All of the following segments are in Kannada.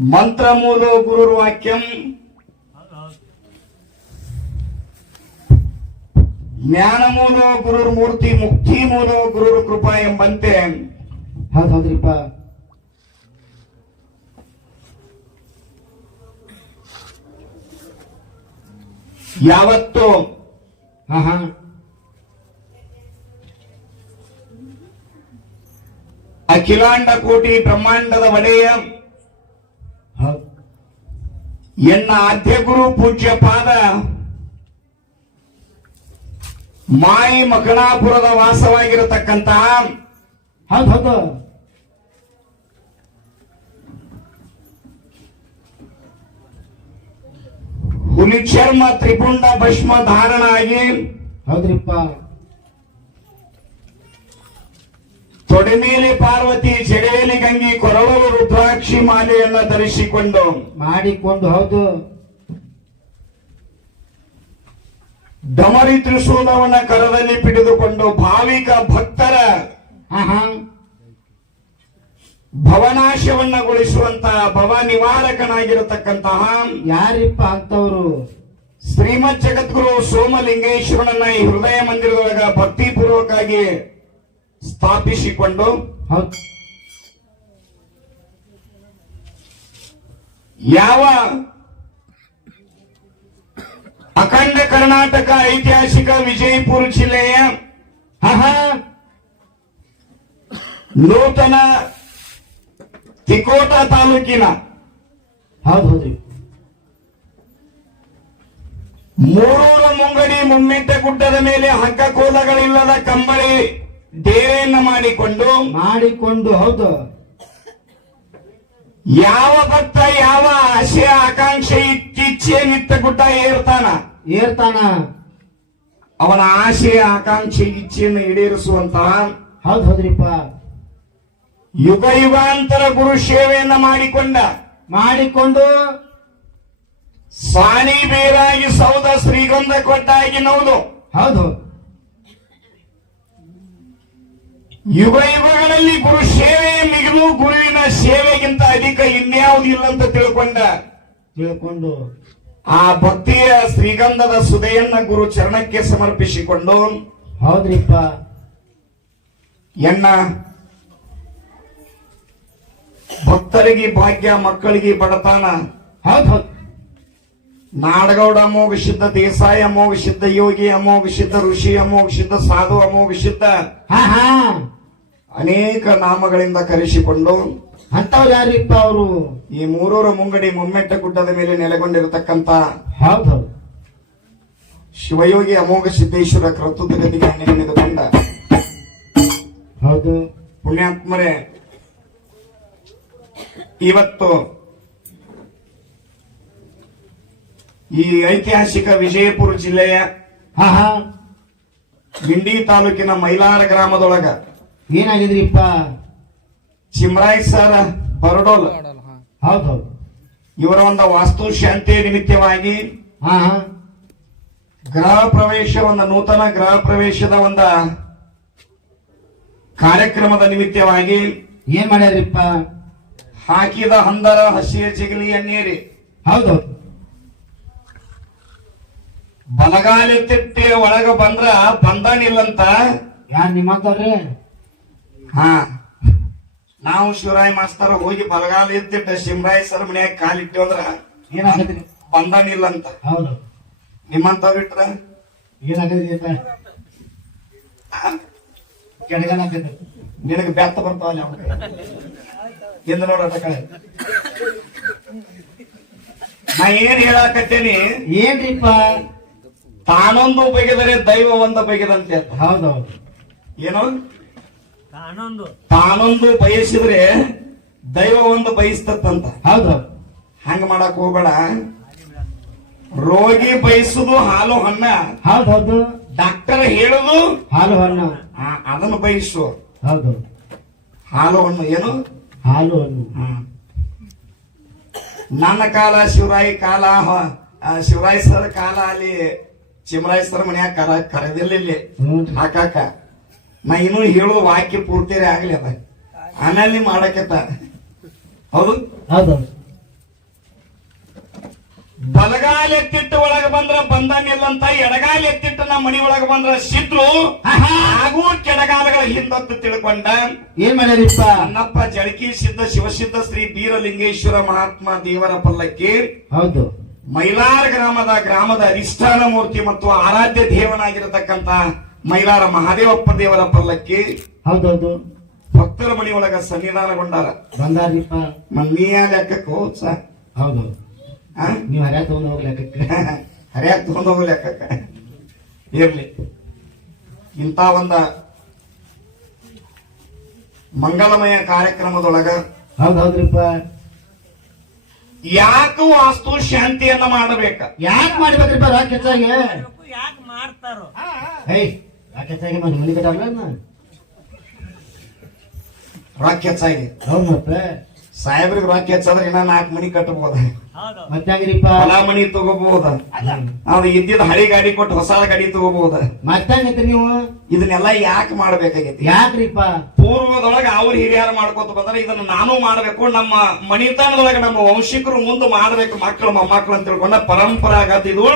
ಮಂತ್ರಮೂಲೋ ಗುರುರ್ ವಾಕ್ಯಂ. ಜ್ಞಾನಮೂಲೋ ಗುರುರ್ ಮೂರ್ತಿ ಮುಕ್ತಿ ಮೂಲ ಗುರುರ್ ಕೃಪಾ ಎಂಬಂತೆ. ಹೌದ್ರಿಪ್ಪ. ಯಾವತ್ತು? ಹಾ. ಅಖಿಲಾಂಡ ಕೋಟಿ ಬ್ರಹ್ಮಾಂಡದ ಒಡೆಯ. ಎನ್ನ ಆದ್ಯ ಗುರು ಪೂಜ್ಯ ಪಾದ? ಮಾಯಿ ಮಕಣಾಪುರದ ವಾಸವಾಗಿರತಕ್ಕಂತ ಹೌದ್ ಹೌದು. ಹುಲಿ ಚರ್ಮ ತ್ರಿಪುಂಡ ಭಸ್ಮ ಧಾರಣ ಆಗಿ ಹೌದ್ರಿಪ್ಪ. ಮೇಲೆ ಪಾರ್ವತಿ ಜಡೆಯಲ್ಲಿ ಗಂಗಿ ಕೊರಳಲು ರುದ್ರಾಕ್ಷಿ ಮಾಲೆಯನ್ನ ಧರಿಸಿಕೊಂಡು. ಮಾಡಿಕೊಂಡು ಹೌದು. ಡಮರಿ ತ್ರಿಶೂಲವನ್ನ ಕರದಲ್ಲಿ ಪಿಡಿದುಕೊಂಡು ಭಾವಿಕ ಭಕ್ತರ ಭವನಾಶವನ್ನ ಗೊಳಿಸುವಂತಹ ಭವನಾಶವನ್ನಗೊಳಿಸುವಂತಹ ಭವ ನಿವಾರಕನಾಗಿರತಕ್ಕಂತಹ ಯಾರಿಪ್ಪ ಅಂತವರು? ಶ್ರೀಮತ್ ಜಗದ್ಗುರು ಸೋಮಲಿಂಗೇಶ್ವರನನ್ನ ಈ ಹೃದಯ ಮಂದಿರದೊಳಗ ಭಕ್ತಿಪೂರ್ವಕವಾಗಿ ಸ್ಥಾಪಿಸಿಕೊಂಡು ಯಾವ ಅಖಂಡ ಕರ್ನಾಟಕ ಐತಿಹಾಸಿಕ ವಿಜಯಪುರ ಜಿಲ್ಲೆಯ ನೂತನ ತಿಕೋಟ ತಾಲೂಕಿನ ಹೌದು ಮೂರೂರ ಮುಂಗಡಿ ಮುಮ್ಮೆಟ್ಟ ಗುಡ್ಡದ ಮೇಲೆ ಹಗ್ಗ ಕೋಲಗಳಿಲ್ಲದ ಕಂಬಳಿ ಡೇರೆಯನ್ನ ಮಾಡಿಕೊಂಡು ಮಾಡಿಕೊಂಡು ಹೌದು. ಯಾವ ಭಕ್ತ ಯಾವ ಆಶೆ ಆಕಾಂಕ್ಷೆ ಇಚ್ಛೆ ನಿತ್ತ ಗುಡ್ಡ ಏರ್ತಾನ ಏರ್ತಾನ. ಅವನ ಆಶೆ ಆಕಾಂಕ್ಷೆ ಇಚ್ಛೆಯನ್ನು ಈಡೇರಿಸುವಂತಹ ಹೌದು ಹೌದ್ರಿಪ್ಪ. ಯುಗ ಯುಗಾಂತರ ಗುರು ಸೇವೆಯನ್ನ ಮಾಡಿಕೊಂಡ ಮಾಡಿಕೊಂಡು ಸಾಣಿ ಬೇರಾಗಿ ಸೌದ ಶ್ರೀಗಂಧ ಕೊಟ್ಟಾಗಿ ನೋದು. ಹೌದು. ಯುಗ ಯುಗಗಳಲ್ಲಿ ಗುರು ಸೇವೆ ಮಿಗಿದು ಗುರುವಿನ ಸೇವೆಗಿಂತ ಅಧಿಕ ಇನ್ಯಾವುದು ಇಲ್ಲ ಅಂತ ತಿಳ್ಕೊಂಡ. ತಿಳ್ಕೊಂಡು. ಆ ಭಕ್ತಿಯ ಶ್ರೀಗಂಧದ ಸುದೆಯನ್ನ ಗುರು ಚರಣಕ್ಕೆ ಸಮರ್ಪಿಸಿಕೊಂಡು ಹೌದ್ರಿಪ್ಪ. ಎನ್ನ ಭಕ್ತರಿಗೆ ಭಾಗ್ಯ ಮಕ್ಕಳಿಗೆ ಬಡತನ. ಹೌದ್ ಹೌದ್. ನಾಡಗೌಡ ಅಮೋಘ ಸಿದ್ಧ ದೇಸಾಯಿ ಅಮೋಘ ಸಿದ್ಧ ಯೋಗಿ ಅಮೋಘ ಸಿದ್ಧ ಋಷಿ ಅಮೋಘ ಸಿದ್ಧ ಸಾಧು ಅಮೋಘ ಸಿದ್ಧ ಹಾ ಹಾ. ಅನೇಕ ನಾಮಗಳಿಂದ ಕರೆಸಿಕೊಂಡು ಅಂತವ್ರು ಯಾರಿಪ್ಪ ಅವರು ಈ ಮೂರೂರ ಮುಂಗಡಿ ಮುಮ್ಮೆಟ್ಟ ಗುಡ್ಡದ ಮೇಲೆ ನೆಲೆಗೊಂಡಿರತಕ್ಕಂತ ಹೌದ್. ಶಿವಯೋಗಿ ಅಮೋಘ ಸಿದ್ದೇಶ್ವರ ಕರ್ತೃತ್ವ ಗತಿಗೆ ಹೌದು. ಪುಣ್ಯಾತ್ಮರೇ ಇವತ್ತು ಈ ಐತಿಹಾಸಿಕ ವಿಜಯಪುರ ಜಿಲ್ಲೆಯ ಗಿಂಡಿ ತಾಲೂಕಿನ ಮೈಲಾರ ಗ್ರಾಮದೊಳಗ ಏನಾಗಿದ್ರಿಪ್ಪ? ಚಿಮ್ರಾಯ್ ಸರ್ ಹೊರಡೋಲ್ ಹೌದೌದು ಹೌದ್. ಇವರ ಒಂದು ವಾಸ್ತು ಶಾಂತಿ ನಿಮಿತ್ತವಾಗಿ ಗೃಹ ಪ್ರವೇಶ ಒಂದು ನೂತನ ಗೃಹ ಪ್ರವೇಶದ ಒಂದು ಕಾರ್ಯಕ್ರಮದ ನಿಮಿತ್ತವಾಗಿ ಏನ್ ಮಾಡ್ಯಾರಿಪ್ಪ ಹಾಕಿದ ಹಂದರ ಹಸಿಯ ಜಿಗಲಿ ನೀರಿ ಹೌದೌದು ಬಲಗಾಲಿ ತಿಟ್ಟಿ ಒಳಗ ಬಂದ್ರ ಬಂದಾನಿಲ್ಲಂತ ಯಾರು ನಿಮ್ಮಂತವ್ರಿ ಹಾ. ನಾವು ಶಿವರಾಯ್ ಮಾಸ್ತರ್ ಹೋಗಿ ಬಲಗಾಲ ಎತ್ತಿಟ್ಟ ಶಿವರಾಯ್ ಸರ್ ಮನ್ಯಾಗ ಕಾಲಿಟ್ಟು ಅಂದ್ರ ಏನಾಗತ್ರಿ ಬಂದನಿಲ್ಲಂತ ಹೌದು. ನಿಮ್ಮಂತವ್ರು ಇಟ್ರ? ಏನಾಗತ್ರಿಪ್ಪ ಕೆಳಗನ ನಿನಗೆ ಬೆತ್ತ ಬರ್ತಾವಲ್ಲ ಅವ್ನ ಎಂದು ಕಳೆ. ನಾ ಏನ್ ಹೇಳಾಕತ್ತೇನಿ? ಏನ್ರಿಪ್ಪ? ತಾನೊಂದು ಬಗೆದರೆ ದೈವ ಒಂದ ಬಗೆದಂತೆ ಹೌದೌದು. ಏನೋ ಹೌದ್ ಏನು? ತಾನೊಂದು. ತಾನೊಂದು ಬಯಸಿದ್ರೆ ದೈವ ಒಂದು ಬಯಸ್ತಂತ ಹೌದು. ಹಂಗ ಮಾಡಕ್ ಹೋಗ್ಬೇಡ. ರೋಗಿ ಬಯಸುದು ಹಾಲು ಹಣ್ಣ. ಹೌದ್ ಹೌದು. ಡಾಕ್ಟರ್ ಹೇಳುದು ಹಾಲು ಹಣ್ಣು. ಆ, ಅದನ್ನು ಬಯಸು. ಹೌದು. ಹಾಲು ಹಣ್ಣು ಏನು? ಹಾಲು ಹಣ್ಣು. ನನ್ನ ಕಾಲ ಶಿವರಾಯಿ ಕಾಲ ಶಿವರಾಯ್ ಸರ್ ಕಾಲ ಅಲ್ಲಿ ಚಿಮರಾಯ್ ಸರ್ ಮನ್ಯಾಗ ಕರ ಕರೆದಿರ್ಲಿಲ್ಲ. ಹಾಕಾಕ. ನಾ ಇನ್ನೂ ವಾಕ್ಯ ಪೂರ್ತಿರೇ ಆಗ್ಲಿ ಅದ. ಆಮೇಲೆ ಮಾಡಕತ್ತ. ಹೌದು? ಹೌದು. ಬಲಗಾಲ ಎತ್ತಿಟ್ಟು ಒಳಗ ಬಂದ್ರ ಬಂದ ಅಂತ ಎಡಗಾಲ ಎತ್ತಿಟ್ಟು ನಮ್ಮ ಮನಿ ಒಳಗ ಬಂದ್ರ ಸಿದ್ರು ಹಾಗೂ ಕೆಡಗಾಲಗಳ ಹಿಂದತ್ತು ತಿಳ್ಕೊಂಡ. ಏನ್ ಮಾಡ್ಯಾರಿಪ್ಪ? ಅನ್ನಪ್ಪ ಜಳಕಿ ಸಿದ್ಧ ಶಿವಸಿದ್ಧ ಶ್ರೀ ಬೀರಲಿಂಗೇಶ್ವರ ಮಹಾತ್ಮ ದೇವರ ಪಲ್ಲಕ್ಕಿ. ಹೌದು. ಮೈಲಾರ ಗ್ರಾಮದ ಗ್ರಾಮದ ಅಧಿಷ್ಠಾನ ಮೂರ್ತಿ ಮತ್ತು ಆರಾಧ್ಯ ದೇವನಾಗಿರತಕ್ಕಂತ ಮೈಲಾರ ಮಹಾದೇವಪ್ಪ ದೇವರ ಪಲ್ಲಕ್ಕಿ. ಹೌದೌದು. ಭಕ್ತರ ಮನಿ ಒಳಗ ಸನ್ನಿಧಾನಗೊಂಡಾರ. ಬಂದಾರಿಪ್ಪ. ಮನ್ನಿಯ ಲೆಕ್ಕಕ್ಕೆ ಹೌದು. ನೀವು ಹರ್ಯಾಕ್ ತಗೊಂಡು ತಗೊಂಡ್ ಹೋಗ್ಲಿಕ್ಕೆ ಹರ್ಯಾಕ್ ತಗೊಂಡು ಹೋಗು ಲೆಕ್ಕಕ್ಕ. ಇರ್ಲಿ. ಇಂಥ ಒಂದ ಮಂಗಲಮಯ ಕಾರ್ಯಕ್ರಮದೊಳಗ ಹೌದೌದ್ರಿಪ್ಪ. ಹೌದ್ರಿಪ್ಪ ಯಾಕೆ ವಾಸ್ತು ಶಾಂತಿಯನ್ನ ಮಾಡಬೇಕ. ಯಾಕೆ ಮಾಡ್ಬೇಕ್ರಿಪ್ಪ ರಾಕ್ ಹೆಚ್ಚಾಗಿ? ಯಾಕೆ ಮಾಡ್ತಾರೋ? ಹೆಚ್ಚಾಗಿ ಮನೆ ಮನೆ ರೊಕ್ಕ ಹೆಚ್ಚಾಗಿ ಹೌದ್ ಮತ್ತೆ ಸಾಹೇಬ್ರಿಗೆ ರೊಕ್ಕ ಹೆಚ್ಚಾದ್ರೆ ಇನ್ನ ನಾಲ್ಕು ಮನಿ ಕಟ್ಟಬಹುದ ಹೌದು. ಮತ್ತೆ ಹಂಗ್ರಿಪ್ಪ ಹೊಲ ಮನಿ ತಗೋಬಹುದ ಅದು ಇದ್ದಿದ್ ಹಳಿ ಗಾಡಿ ಕೊಟ್ಟು ಹೊಸ ಗಾಡಿ ತಗೋಬಹುದ ಮತ್ತೆ ಹಂಗೈತ್ರಿ ನೀವು? ಇದನ್ನೆಲ್ಲ ಯಾಕೆ ಮಾಡ್ಬೇಕಾಗೈತಿ? ಯಾಕ್ರಿಪ್ಪ ಪೂರ್ವದೊಳಗ ಅವ್ರ ಹಿರಿಯರು ಮಾಡ್ಕೊತ ಬಂದ್ರೆ ಇದನ್ನ ನಾನು ಮಾಡ್ಬೇಕು ನಮ್ಮ ಮಣಿತನದೊಳಗೆ ನಮ್ಮ ವಂಶಿಕರು ಮುಂದೆ ಮಾಡ್ಬೇಕು ಮಕ್ಕಳು ಮೊಮ್ಮಕ್ಕಳು ಅಂತ ತಿಳ್ಕೊಂಡ ಪರಂಪರಾಗತ ಇದು.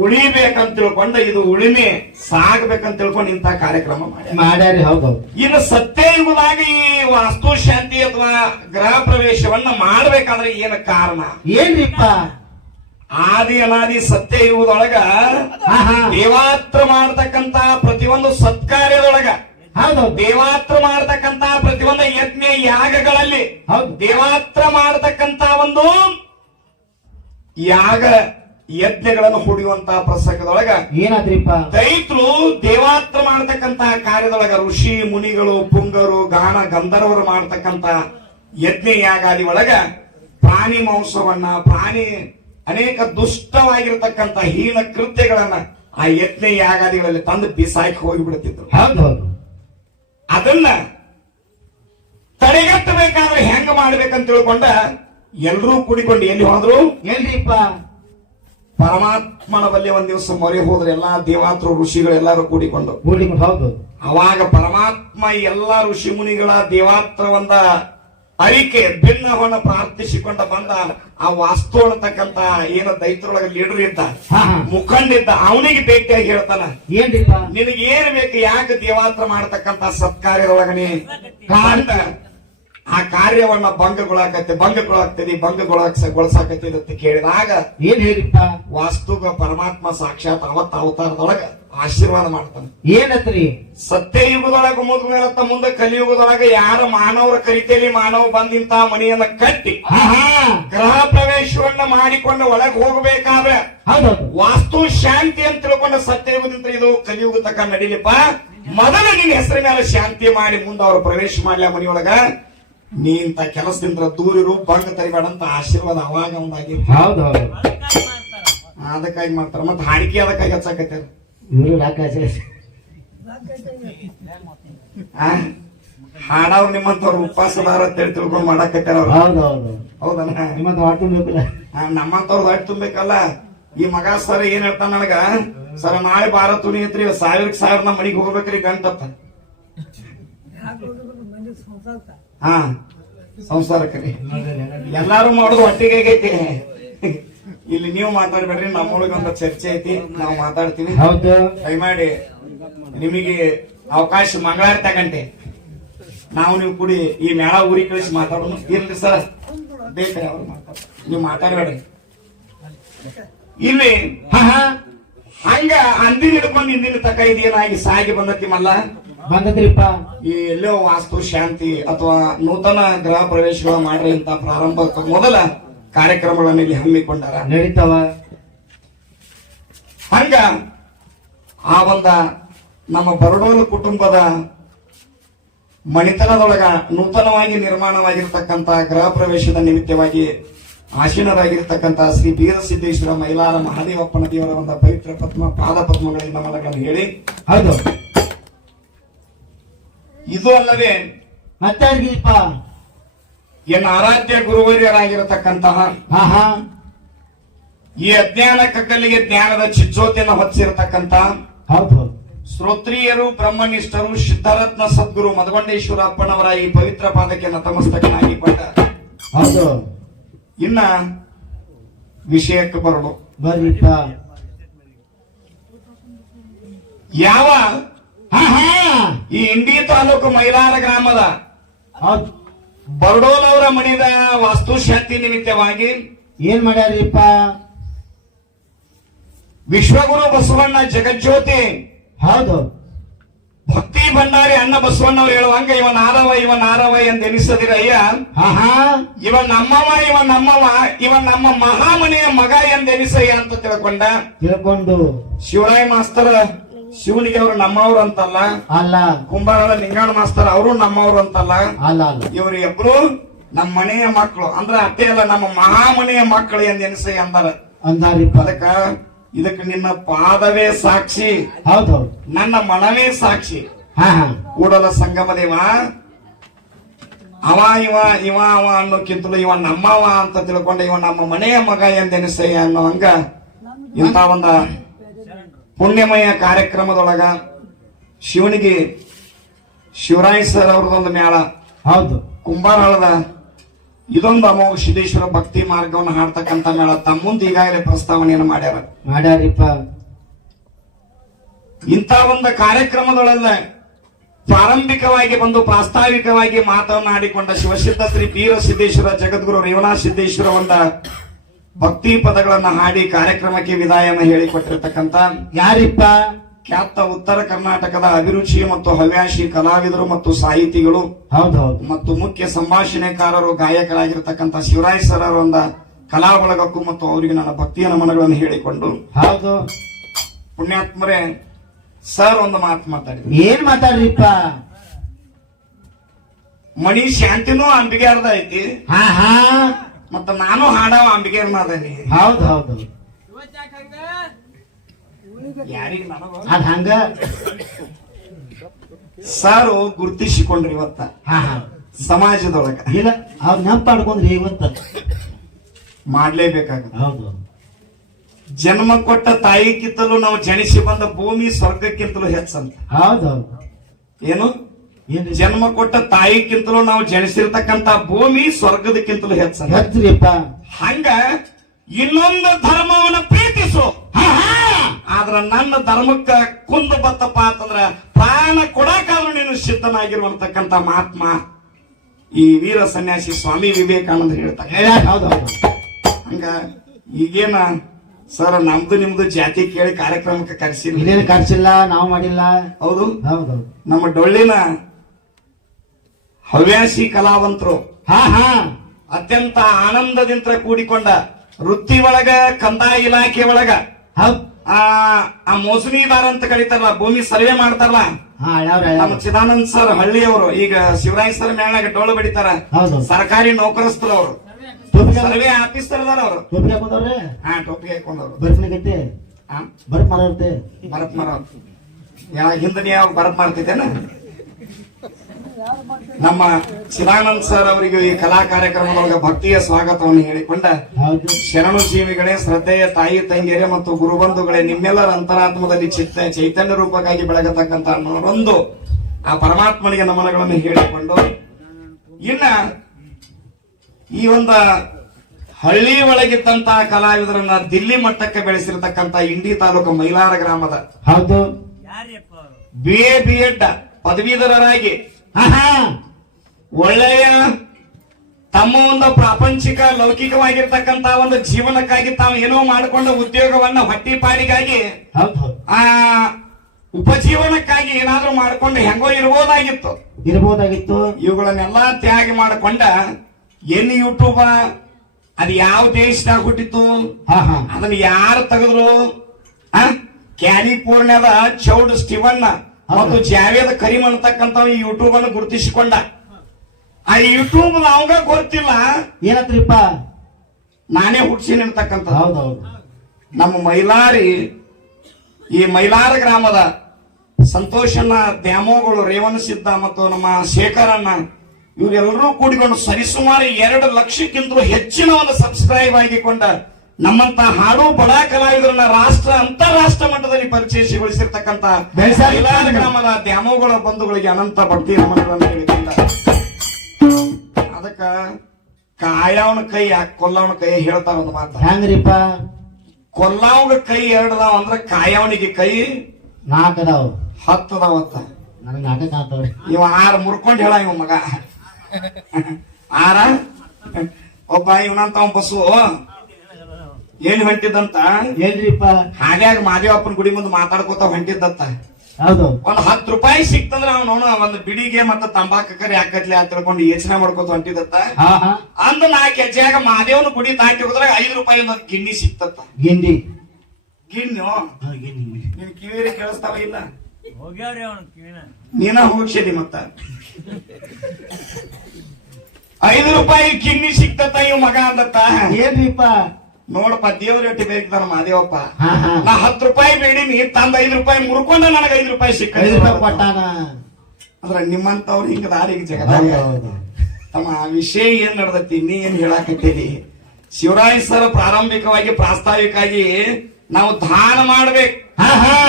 ಉಳಿಬೇಕಂತ ತಿಳ್ಕೊಂಡ ಇದು ಉಳಿಮೆ ಸಾಗ್ಬೇಕಂತ ತಿಳ್ಕೊಂಡು ಇಂತ ಕಾರ್ಯಕ್ರಮ ಮಾಡಿ ಮಾಡ್ಯಾರಿ ಹೌದು ಇನ್ನು ಸತ್ಯಯುಗದಾಗ ಈ ವಾಸ್ತು ಶಾಂತಿ ಅಥವಾ ಗೃಹ ಪ್ರವೇಶವನ್ನ ಮಾಡ್ಬೇಕಾದ್ರೆ ಏನ ಕಾರಣ? ಏನ್ರಿಪ್ಪ? ಆದಿ ಅನಾದಿ ಸತ್ಯ ಇರುವುದೊಳಗ ದೇವಾತ್ರ ಮಾಡ್ತಕ್ಕಂತ ಪ್ರತಿಯೊಂದು ಸತ್ಕಾರ್ಯದೊಳಗ ಹೌದೌದು ದೇವಾತ್ರ ಮಾಡತಕ್ಕಂತ ಪ್ರತಿಯೊಂದು ಯಜ್ಞ ಯಾಗಗಳಲ್ಲಿ ಹೌದು ದೇವಾತ್ರ ಮಾಡತಕ್ಕಂತ ಒಂದು ಯಾಗ ಯಜ್ಞಗಳನ್ನು ಹುಡಿಯುವಂತ ಪ್ರಸಂಗದೊಳಗ ಏನಾದ್ರಿಪ್ಪ? ದೈತ್ರು ದೇವಾತ್ರ ಮಾಡತಕ್ಕಂತ ಕಾರ್ಯದೊಳಗ ಋಷಿ ಮುನಿಗಳು ಪುಂಗರು ಗಾನ ಗಂಧರ್ವರು ಮಾಡತಕ್ಕಂತ ಯಜ್ಞ ಯಾಗಾದಿ ಒಳಗ ಪ್ರಾಣಿ ಮಾಂಸವನ್ನ ಪ್ರಾಣಿ ಅನೇಕ ದುಷ್ಟವಾಗಿರತಕ್ಕಂತ ಹೀನ ಕೃತ್ಯಗಳನ್ನ ಆ ಯಜ್ಞ ಯಾಗಾದಿಗಳಲ್ಲಿ ತಂದು ಬಿಸಾಕಿ ಹೋಗಿಬಿಡುತ್ತಿದ್ರು ಹೌದೌದು ಅದನ್ನ ತಡೆಗಟ್ಟಬೇಕಾದ್ರೆ ಹೆಂಗ ಮಾಡ್ಬೇಕಂತ ತಿಳ್ಕೊಂಡ ಎಲ್ರೂ ಕೂಡಿಕೊಂಡು ಎಲ್ಲಿ ಹೋದ್ರು? ಎಲ್ಲಿ ಪರಮಾತ್ಮನ ಬಲ್ಲಿ ಒಂದ್ ದಿವಸ ಮೊರೆ ಹೋದ್ರೆ ಎಲ್ಲಾ ದೇವಾತ್ರ ಋಷಿಗಳು ಎಲ್ಲಾರು ಕೂಡಿಕೊಂಡು. ಕೂಡಿ ಹೌದು ಅವಾಗ ಪರಮಾತ್ಮ ಎಲ್ಲಾ ಋಷಿ ಮುನಿಗಳ ದೇವಾತ್ರ ಒಂದ ಅರಿಕೆ ಭಿನ್ನವನ್ನ ಪ್ರಾರ್ಥಿಸಿಕೊಂಡ ಬಂದ ಆ ವಾಸ್ತು ಅನ್ನತಕ್ಕಂತ ಏನ ದೈತ್ರೊಳಗ ಲೀಡರ್ ಇದ್ದ ಮುಖಂಡಿದ್ದ ಅವನಿಗೆ ಭೇಟಿಯಾಗಿ ಹೇಳ್ತಾನ ನಿನಗೆ ಏನ್ ಬೇಕು ಯಾಕೆ ದೇವಾತ್ರ ಮಾಡತಕ್ಕಂತ ಸತ್ಕಾರ್ಯದೊಳಗನೆ ಆ ಕಾರ್ಯವನ್ನ ಭಂಗಗೊಳಾಕತ್ತೆ ಭಂಗಗೊಳಾಗ್ತದೆ ಭಂಗಗೊಳಸಾಕತ್ತಿದೆ ಅಂತ ಕೇಳಿದಾಗ ಏನ್ ಹೇಳಿಪ್ಪ ವಾಸ್ತುಗ ಪರಮಾತ್ಮ ಸಾಕ್ಷಾತ್ ಅವತ್ತ ಅವತಾರದೊಳಗ ಆಶೀರ್ವಾದ ಮಾಡ್ತಾನೆ. ಏನತ್ರಿ ಸತ್ಯಯುಗದೊಳಗ ಮುದ್ ಮೇಲತ್ತ ಮುಂದೆ ಕಲಿಯುಗದೊಳಗ ಯಾರ ಮಾನವರ ಕರಿತೇಲಿ ಮಾನವ ಬಂದಿಂತ ಮನೆಯನ್ನ ಕಟ್ಟಿ ಗ್ರಹ ಪ್ರವೇಶವನ್ನ ಮಾಡಿಕೊಂಡು ಒಳಗೆ ಹೋಗಬೇಕಾದ್ರೆ ವಾಸ್ತು ಶಾಂತಿ ಅಂತ ತಿಳ್ಕೊಂಡ ಸತ್ಯಯುಗದಿಂದ ಇದು ಕಲಿಯುಗ ತಕ್ಕ ನಡೀಲಿಪ್ಪ. ಮೊದಲ ನಿನ್ನ ಹೆಸರಿನ ಮೇಲೆ ಶಾಂತಿ ಮಾಡಿ ಮುಂದೆ ಅವ್ರು ಪ್ರವೇಶ ಮಾಡ್ಲ ಮನೆಯೊಳಗ. ನೀ ಇಂತ ಕೆಲಸದಿಂದ ದೂರಿರು ಭಂಗ ತರಿಬೇಡ ಅಂತ ಆಶೀರ್ವಾದ ಅವಾಗ ಒಂದಾಗಿ. ಹೌದು ಅದಕ್ಕಾಗಿ ಮಾಡ್ತಾರ ಅದಕ್ಕಾಗಿ ಮಾಡ್ತಾರ. ಮತ್ತೆ ಹಾಡಿಕೆ ಅದಕ್ಕಾಗಿ ಹಚ್ಚಾಕತ್ಯಾರ. ಹಾಡವ್ ನಿಮ್ಮಂತವ್ರ? ಹಾಡವ್ರು ನಿಮ್ಮಂತವ್ರು ಉಪವಾಸದಾರ ಅಂತೇಳಿ ತಿಳ್ಕೊಂಡ್ ಮಾಡಾಕತ್ಯಾರ ಅವ್ರು. ಹೌದು ಹೊಟ್ಟು ಆ, ನಮ್ಮಂತವ್ರು ಹೊಟ್ಟೆ ತುಂಬಬೇಕಲ್ಲ? ಈ ಮಗ ಸರ್ ಏನ್ ಹೇಳ್ತಾನ ನನಗ? ಸರ್ ನಾಳೆ ಬಾರ ತುನಿ ಐತ್ರಿ ಸಾವಿರಕ್ಕೆ ಸಾವಿರ ನಮ್ಮ ಮನಿಗೆ ಹೋಗ್ಬೇಕ್ರಿ ಗಂಟತ್ತ. ಹಾ ಸಂಸಾರಕ್ಕೆ ಎಲ್ಲಾರು ಮಾಡೋದು ಒಟ್ಟಿಗೆ ಆಗೈತಿ. ಇಲ್ಲಿ ನೀವು ಮಾತಾಡ್ಬೇಡ್ರಿ ನಮ್ಮೊಳಗೆ ಒಂದು ಚರ್ಚೆ ಐತಿ ನಾವು ಮಾತಾಡ್ತೀವಿ. ಹೌದು. ದಯಮಾಡಿ ನಿಮಗೆ ಅವಕಾಶ ಮಂಗಳಾರ ತಗಂಟೆ ನಾವು ನೀವು ಕೂಡಿ ಈ ಮೇಳ ಊರಿಗೆ ಕಳಿಸಿ ಮಾತಾಡೋಣ ಇರ್ಲಿ ಸರ್ ಬೇಕ್ರಿ ಅವ್ರು ಮಾತಾಡ ನೀವು ಮಾತಾಡ್ಬೇಡ್ರಿ. ಇಲ್ಲಿ ಹಂಗ ಅಂದಿನ ಹಿಡ್ಕೊಂಡು ಹಿಂದಿನ ತಕ ಇದೇನಾಗಿ ಸಾಗಿ ಬಂದತಿ ಮಲ್ಲ? ಬಂದದ್ರಿಪ್ಪ ಈ ಎಲ್ಲೋ ವಾಸ್ತು ಶಾಂತಿ ಅಥವಾ ನೂತನ ಗೃಹ ಪ್ರವೇಶಗಳು ಮಾಡ್ರಿ ಅಂತ ಪ್ರಾರಂಭ ಮೊದಲ ಕಾರ್ಯಕ್ರಮಗಳನ್ನು ಇಲ್ಲಿ ಹಮ್ಮಿಕೊಂಡಾರ. ನಡೀತಾವ? ಹಂಗ ಆ ಒಂದ ನಮ್ಮ ಬರಡೋಲು ಕುಟುಂಬದ ಮಣಿತನದೊಳಗ ನೂತನವಾಗಿ ನಿರ್ಮಾಣವಾಗಿರ್ತಕ್ಕಂಥ ಗೃಹ ಪ್ರವೇಶದ ನಿಮಿತ್ತವಾಗಿ ಆಶೀನರಾಗಿರ್ತಕ್ಕಂಥ ಶ್ರೀ ಬೀರಸಿದ್ದೇಶ್ವರ ಮೈಲಾರ ಮಹಾದೇವಪ್ಪನ ದೇವರ ಒಂದು ಪವಿತ್ರ ಪದ್ಮ ಪಾದ ಪದ್ಮಗಳಿಂದ ಮನಗಳನ್ನು ಹೇಳಿ. ಹೌದು. ಇದು ಅಲ್ಲದೆ ಮತ್ತಾರ್ಗಿಲ್ಪ ಎನ್ನ ಆರಾಧ್ಯ ಗುರುವರ್ಯರಾಗಿರತಕ್ಕಂತಹ ಈ ಅಜ್ಞಾನ ಕಗ್ಗಲಿಗೆ ಜ್ಞಾನದ ಚಿಜ್ಜೋತಿಯನ್ನು ಹೊಚ್ಚಿರತಕ್ಕಂತ ಹೌದು. ಶ್ರೋತ್ರಿಯರು ಬ್ರಹ್ಮನಿಷ್ಠರು ಸಿದ್ಧರತ್ನ ಸದ್ಗುರು ಮದಗೊಂಡೇಶ್ವರ ಅಪ್ಪನವರ ಈ ಪವಿತ್ರ ಪಾದಕ್ಕೆ ನತಮಸ್ತಕನಾಗಿಕೊಂಡ ಹೌದು. ಇನ್ನ ವಿಷಯಕ್ಕೆ ಬರಲು. ಬರ್ಬಿಟ್ಟ ಯಾವ ಈ ಇಂಡಿ ತಾಲೂಕು ಮೈಲಾರ ಗ್ರಾಮದ ಬರ್ಡೋಲ್ ಅವರ ಮನೆಯ ವಾಸ್ತುಶಾಂತಿ ನಿಮಿತ್ತವಾಗಿ ಏನ್ ಮಾಡ್ಯಾರಿಪ್ಪ? ವಿಶ್ವಗುರು ಬಸವಣ್ಣ ಜಗಜ್ಯೋತಿ ಹೌದು. ಭಕ್ತಿ ಭಂಡಾರಿ ಅಣ್ಣ ಬಸವಣ್ಣವ್ರು ಹೇಳುವಂಗ ಇವ ನಾರವ ಇವ ನಾರವ ಎಂದು ಎನಿಸದಿರ ಅಯ್ಯ ಇವ ನಮ್ಮವ ಇವ ನಮ್ಮವ ಇವ ನಮ್ಮ ಮಹಾಮನೆಯ ಮಗ ಎಂದೆನಿಸಯ್ಯ ಅಂತ ತಿಳ್ಕೊಂಡ. ತಿಳ್ಕೊಂಡು. ಶಿವರಾಯ ಮಾಸ್ತರ ಶಿವನಿಗೆ ಅವರು ನಮ್ಮವ್ರು ಅಂತಲ್ಲ. ಅಲ್ಲ. ಕುಂಬಾರದ ಲಿಂಗಾಣ ಮಾಸ್ತರ ಅವರು ನಮ್ಮವ್ರು ಅಂತಲ್ಲ. ಅಲ್ಲ ಅಲ್ಲ. ಇವರು ಇಬ್ರು ನಮ್ಮ ಮನೆಯ ಮಕ್ಕಳು. ಅಂದ್ರೆ ಅತ್ತೆ ಅಲ್ಲ ನಮ್ಮ ಮಹಾಮನೆಯ ಮಕ್ಕಳು ಎಂದ ಎನಿಸಿ ಅಂದಾರ. ಅಂದಾರಿಪ್ಪ. ಅದಕ್ಕ ಇದಕ್ಕೆ ನಿನ್ನ ಪಾದವೇ ಸಾಕ್ಷಿ. ಹೌದು ನನ್ನ ಮನವೇ ಸಾಕ್ಷಿ. ಹಾ ಹಾ. ಕೂಡಲ ಸಂಗಮದೇವ ಅವ ಇವ ಇವ ಅವ ಅನ್ನೋಕ್ಕಿಂತಲೂ ಇವ ನಮ್ಮವ ಅಂತ ತಿಳ್ಕೊಂಡ ಇವ ನಮ್ಮ ಮನೆಯ ಮಗ ಎಂದೆನಿಸಯ್ಯ ಅನ್ನೋ ಹಂಗ ಇಂಥ ಒಂದ ಪುಣ್ಯಮಯ ಕಾರ್ಯಕ್ರಮದೊಳಗ ಶಿವನಿಗೆ ಶಿವರಾಯ್ ಸರ್ ಅವ್ರದೊಂದು ಮೇಳ. ಹೌದು. ಕುಂಬಾರಳದ ಇದೊಂದು ಅಮೋಘ ಸಿದ್ದೇಶ್ವರ ಭಕ್ತಿ ಮಾರ್ಗವನ್ನು ಹಾಡ್ತಕ್ಕಂತ ಮೇಳ. ತಮ್ಮ ಮುಂದೆ ಈಗಾಗಲೇ ಪ್ರಸ್ತಾವನೆಯನ್ನು ಮಾಡ್ಯಾರ. ಮಾಡ್ಯಾರಿಪ್ಪ. ಇಂಥ ಒಂದು ಕಾರ್ಯಕ್ರಮದೊಳಗ ಪ್ರಾರಂಭಿಕವಾಗಿ ಬಂದು ಪ್ರಾಸ್ತಾವಿಕವಾಗಿ ಮಾತನಾಡಿಕೊಂಡ ಶಿವಸಿದ್ಧ ಶ್ರೀ ವೀರ ಸಿದ್ದೇಶ್ವರ ಜಗದ್ಗುರು ರೇವಣಾ ಸಿದ್ದೇಶ್ವರ ಒಂದ ಭಕ್ತಿ ಪದಗಳನ್ನ ಹಾಡಿ ಕಾರ್ಯಕ್ರಮಕ್ಕೆ ವಿದಾಯನ ಹೇಳಿಕೊಟ್ಟಿರ್ತಕ್ಕಂಥ ಯಾರಿಪ್ಪ? ಖ್ಯಾತ ಉತ್ತರ ಕರ್ನಾಟಕದ ಅಭಿರುಚಿ ಮತ್ತು ಹವ್ಯಾಸಿ ಕಲಾವಿದರು ಮತ್ತು ಸಾಹಿತಿಗಳು ಹೌದೌದು. ಹೌದ್ ಮತ್ತು ಮುಖ್ಯ ಸಂಭಾಷಣೆಕಾರರು ಗಾಯಕರಾಗಿರ್ತಕ್ಕಂಥ ಶಿವರಾಯ್ ಸರ್ ಅವರ ಒಂದು ಕಲಾ ಬಳಗಕ್ಕೂ ಮತ್ತು ಅವರಿಗೆ ನನ್ನ ಭಕ್ತಿಯ ನಮನಗಳನ್ನು ಹೇಳಿಕೊಂಡು ಹೌದು. ಪುಣ್ಯಾತ್ಮರೇ ಸರ್ ಒಂದು ಮಾತು ಮಾತಾಡಿದ್ರು. ಏನ್ ಮಾತಾಡ್ರಿಪ್ಪ? ಮಣಿ ಶಾಂತಿನೂ ಅಂಬಿಗ್ಯಾರ್ದ ಐತಿ. ಹಾ ಹಾ ಮತ್ತ ನಾನು ಹಾಡವ ಅಂಬಿಕೆ ಮಾದನಿ ಹೌದು ಹೌದು ಅದ್ ಹಂಗ? ಸಾರು ಗುರ್ತಿಸಿಕೊಂಡ್ರಿ ಇವತ್ತ. ಸಮಾಜದೊಳಗ. ಇಲ್ಲ ಅವ್ರ ನೆನಪು ಮಾಡ್ಕೊಂಡ್ರಿ ಇವತ್ತ. ಮಾಡ್ಲೇಬೇಕಾಗ ಹೌದು ಜನ್ಮ ಕೊಟ್ಟ ತಾಯಿಗಿಂತಲೂ ನಾವು ಜನಿಸಿ ಬಂದ ಭೂಮಿ ಸ್ವರ್ಗಕ್ಕಿಂತಲೂ ಹೆಚ್ಚಂತ. ಹೌದೌದು ಹೌದು. ಏನು? ಜನ್ಮ ಕೊಟ್ಟ ತಾಯಿಗಿಂತಲೂ ನಾವು ಜನಿಸಿರ್ತಕ್ಕಂತ ಭೂಮಿ ಸ್ವರ್ಗದಕ್ಕಿಂತಲೂ ಹೆಚ್ಚು ಹೆಚ್ಚರಿಪ್ಪ. ಹಂಗ ಇನ್ನೊಂದು ಧರ್ಮವನ್ನ ಪ್ರೀತಿಸು. ಆದ್ರ ನನ್ನ ಧರ್ಮಕ್ಕ ಕುಂದು ಬತ್ತಪ್ಪ ಅಂತಂದ್ರ ಪ್ರಾಣ ಕೊಡಕಾದ್ರೂ ನೀನು ಸಿದ್ಧನಾಗಿರುವಂತಕ್ಕಂತ ಮಹಾತ್ಮ ಈ ವೀರ ಸನ್ಯಾಸಿ ಸ್ವಾಮಿ ವಿವೇಕಾನಂದ ಹೇಳ್ತಾರೆ ಹಂಗ ಈಗೇನ ಸರ್ ನಮ್ದು ನಿಮ್ದು ಜಾತಿ ಕೇಳಿ ಕಾರ್ಯಕ್ರಮಕ್ಕೆ ಕರೆಸಿಲ್ಲ. ಕರೆಸಿಲ್ಲ ನಾವು ಮಾಡಿಲ್ಲ. ಹೌದು. ಹೌದು. ನಮ್ಮ ಡೊಳ್ಳಿನ ಹವ್ಯಾಸಿ ಕಲಾವಂತರು. ಹಾ ಹಾ. ಅತ್ಯಂತ ಆನಂದದಿಂದ ಕೂಡಿಕೊಂಡ ವೃತ್ತಿ ಒಳಗ ಕಂದಾಯ ಇಲಾಖೆ ಒಳಗ. ಆ ಆ ಮೋಸಣಿದಾರ ಅಂತ ಕರೀತಾರಲ್ಲ ಭೂಮಿ ಸರ್ವೆ ಮಾಡ್ತಾರಲ್ಲ. ನಮ್ಮ. ಚಿದಾನಂದ್ ಸರ್ ಹಳ್ಳಿಯವರು ಈಗ ಶಿವರಾಯ್ ಸರ್ ಮೇಳಾಗ ಡೋಳು ಬಡಿತಾರ. ಸರ್ಕಾರಿ ನೌಕರಸ್ಥರು ಅವರು. ಸರ್ವೆ ಆಫೀಸರ್ ಅದಾರ ಅವರು. ಟೋಪಿ ಹಾಕೊಂಡವ್ರೆ ಹಾ ಟೋಪಿ ಹಾಕೊಂಡವ್ರು ಬರ್ಫಿನ ಗಟ್ಟಿ? ಹಾ ಬರ್ಫ್ ಮಾರಾಡ್ತೆ ಭರತ್ ಮರ ಹಿಂದೆ ನೀವು ಯಾವಾಗ ಭರತ್ ಮಾಡ್ತಿದ್ದೇನ ನಮ್ಮ ಚಿದಾನಂದ್ ಸರ್ ಅವರಿಗೆ ಈ ಕಲಾ ಕಾರ್ಯಕ್ರಮದೊಳಗೆ ಭಕ್ತಿಯ ಸ್ವಾಗತವನ್ನು ಹೇಳಿಕೊಂಡ ಶರಣುಜೀವಿಗಳೇ ಶರಣು ಜೀವಿಗಳೇ ಶ್ರದ್ಧೆಯ ತಾಯಿ ತಂಗಿಯರೇ ಮತ್ತು ಗುರುಬಂಧುಗಳೇ ನಿಮ್ಮೆಲ್ಲರ ಅಂತರಾತ್ಮದಲ್ಲಿ ಚಿತ್ತ ಚೈತನ್ಯ ರೂಪಕ್ಕಾಗಿ ಬೆಳಗತಕ್ಕಂತ ಒಂದು ಆ ಪರಮಾತ್ಮನಿಗೆ ನಮನಗಳನ್ನು ಹೇಳಿಕೊಂಡು ಇನ್ನ ಈ ಒಂದು ಹಳ್ಳಿ ಒಳಗಿದ್ದಂತಹ ಕಲಾವಿದರನ್ನ ದಿಲ್ಲಿ ಮಟ್ಟಕ್ಕೆ ಬೆಳೆಸಿರತಕ್ಕಂತ ಇಂಡಿ ತಾಲೂಕು ಮೈಲಾರ ಗ್ರಾಮದ ಹೌದು. ಬಿ ಎ ಬಿ ಎಡ್ ಪದವೀಧರರಾಗಿ ಹಾ ಹಾ ಒಳ್ಳೆಯ ತಮ್ಮ ಒಂದು ಪ್ರಾಪಂಚಿಕ ಲೌಕಿಕವಾಗಿರ್ತಕ್ಕಂತ ಒಂದು ಜೀವನಕ್ಕಾಗಿ ತಾವು ಏನೋ ಮಾಡಿಕೊಂಡ ಉದ್ಯೋಗವನ್ನ ಹೊಟ್ಟಿಪಾಡಿಗಾಗಿ ಪಾಡಿಗಾಗಿ ಆ ಉಪಜೀವನಕ್ಕಾಗಿ ಏನಾದ್ರೂ ಮಾಡ್ಕೊಂಡು ಹೆಂಗೋ ಇರ್ಬೋದಾಗಿತ್ತು. ಇರ್ಬೋದಾಗಿತ್ತು. ಇವುಗಳನ್ನೆಲ್ಲ ತ್ಯಾಗ ಮಾಡಿಕೊಂಡ ಏನು ಯೂಟ್ಯೂಬ ಅದು ಯಾವ ದೇಶದಾಗ ಹುಟ್ಟಿತ್ತು ಅದನ್ನ ಯಾರು ತೆಗೆದ್ರು ಕ್ಯಾಲಿಫೋರ್ನಿಯಾದ ಚೌಡ್ ಸ್ಟಿವನ್ ಮತ್ತು ಜಾವೇದ್ ಕರೀಮ್ ಅಂತಕ್ಕಂತ ಯೂಟ್ಯೂಬ್ ಅನ್ನು ಗುರುತಿಸಿಕೊಂಡ. ಆ ಯೂಟ್ಯೂಬ್ ಅವಾಗ ಗೊತ್ತಿಲ್ಲ. ಏನತ್ರಿಪ್ಪ? ನಾನೇ ಹುಡ್ಸೀನಿ ಅಂತಕ್ಕಂಥ ಹೌದೌದು. ಹೌದು ನಮ್ಮ ಮೈಲಾರಿ ಈ ಮೈಲಾರ ಗ್ರಾಮದ ಸಂತೋಷನ ದ್ಯಾಮೋಗಳು ರೇವಣ ಸಿದ್ಧ ಮತ್ತು ನಮ್ಮ ಶೇಖರಣ್ಣ ಇವರೆಲ್ಲರೂ ಕೂಡಿಕೊಂಡು ಸರಿಸುಮಾರು ಎರಡು ಲಕ್ಷಕ್ಕಿಂತಲೂ ಹೆಚ್ಚಿನ ಒಂದು ಸಬ್ಸ್ಕ್ರೈಬ್ ಆಗಿಕೊಂಡ ನಮ್ಮಂತ ಹಾಡು ಬಡ ಕಲಾವಿದರನ್ನ ರಾಷ್ಟ್ರ ಅಂತಾರಾಷ್ಟ್ರ ಮಟ್ಟದಲ್ಲಿ ಮೈಲಾರ ಗ್ರಾಮದ ದ್ಯಾಮೋಗಳ ಬಂಧುಗಳಿಗೆ ಅನಂತ ಭಕ್ತಿ ನಮನಗಳನ್ನು ಹೇಳಿಕೊಂಡ ಅದಕ್ಕ ಕಾಯವನ ಕೈ ಕೊಲ್ಲವನ ಕೈ ಹೇಳ್ತಾರ ಒಂದು ಮಾತು. ಹೆಂಗ್ರಿಪ್ಪ? ಕೊಲ್ಲಾವಂಗ ಕೈ ಎರಡದಾವ ಅಂದ್ರ ಕಾಯವನಿಗೆ ಕೈ ನಾಲ್ಕದಾವ ನಾಲ್ಕ ಕಾಣ್ತಾವ್ರಿ ಇವ ಆರ ಮುರ್ಕೊಂಡ್ ಹೇಳ ಇವ ಮಗ. ಆರ? ಒಬ್ಬ ಇವನಂತ ಬಸ್ಸು ಏನ್ ಹೊಂಟಿದಂತ ಏನ್ರಿಪ್ಪ ಹಾಗ್ಯಾಗ ಮಾದೇವಪ್ಪನ ಗುಡಿ ಮುಂದೆ ಮಾತಾಡ್ಕೋತ ಹೊಂಟಿದ್ದಂತ. ಹೌದು. ಒಂದ್ ಹತ್ತು ರೂಪಾಯಿ ಸಿಕ್ತಂದ್ರ ಅವನು ಒಂದ್ ಬಿಡಿಗೆ ಮತ್ತ ತಂಬಾಕು ಕರಿ ಹಾಕತ್ಲೆ ಅಂತ ತಿಳ್ಕೊಂಡು ಯೋಚನೆ ಮಾಡ್ಕೋತ ಹೊಂಟಿದತ್ತ ಅಂದ ನಾಲ್ಕು ಹೆಜ್ಜೆಯಾಗ ಮಾದೇವನ ಗುಡಿ ದಾಟಿ ಹೋದ್ರೆ ಐದು ರೂಪಾಯಿ ಒಂದ್ ಗಿಣ್ಣಿ ಸಿಕ್ತತ್ತ ಗಿಂಡಿ ಗಿಣ್ಣು ನಿನ್ ಕಿವಿರಿ ಕೇಳಿಸ್ತಾವ ಇಲ್ಲ? ಹೋಗ್ಯಾವ್ರಿ ಅವನು ಕಿವಿನ. ನೀನ ಹೋಗ್ಸಿ ಮತ್ತ. ಐದು ರೂಪಾಯಿ ಕಿನ್ನಿ ಸಿಕ್ತತ್ತ ಇವ್ ಮಗ ಅಂದತ್ತ. ಏನ್ರಿಪ್ಪ ನೋಡಪ್ಪ ದೇವ್ರ ಎಟ್ಟಿ ಬೇಕಿದ್ದಾನ ಮಾದೇವಪ್ಪ. ನಾ ಹತ್ತು ರೂಪಾಯಿ ಬೇಡಿನಿ ತಂದ ಐದು ರೂಪಾಯಿ ಮುರ್ಕೊಂಡ ನನಗ ಐದು ರೂಪಾಯಿ ಸಿಕ್ಕ ಐದು ರೂಪಾಯಿ ಕೊಟ್ಟಾನ? ಅಂದ್ರ ನಿಮ್ಮಂತವ್ರು ಹಿಂಗ ದಾರಿಗೆ ಜಗದಾಗ. ತಮ್ಮ ವಿಷಯ ಏನ್ ನಡೆದೈತಿ ನೀ ಏನ್ ಹೇಳಾಕತ್ತೀರಿ? ಶಿವರಾಯ್ ಸರ್ ಪ್ರಾರಂಭಿಕವಾಗಿ ಪ್ರಾಸ್ತಾವಿಕವಾಗಿ ನಾವು ದಾನ ಮಾಡ್ಬೇಕು.